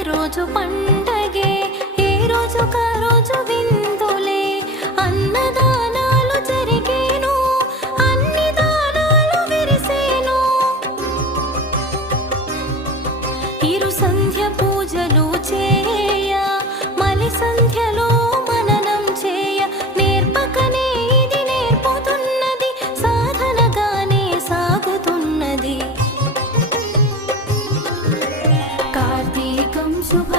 ప్రతిరోజు పండగే, ఏ రోజుకా రోజు విందులే. అన్నదానాలు జరిగేను, అన్ని దానాలు విరిసేను. ఇరు సంధ్య పూజలు చేయ, మలి సంధ్యలో మననం చేయ. నేర్పకనే ఇది నేర్పుతున్నది, సాధనగానే సాగుతున్నది. కార్తీకం శుభ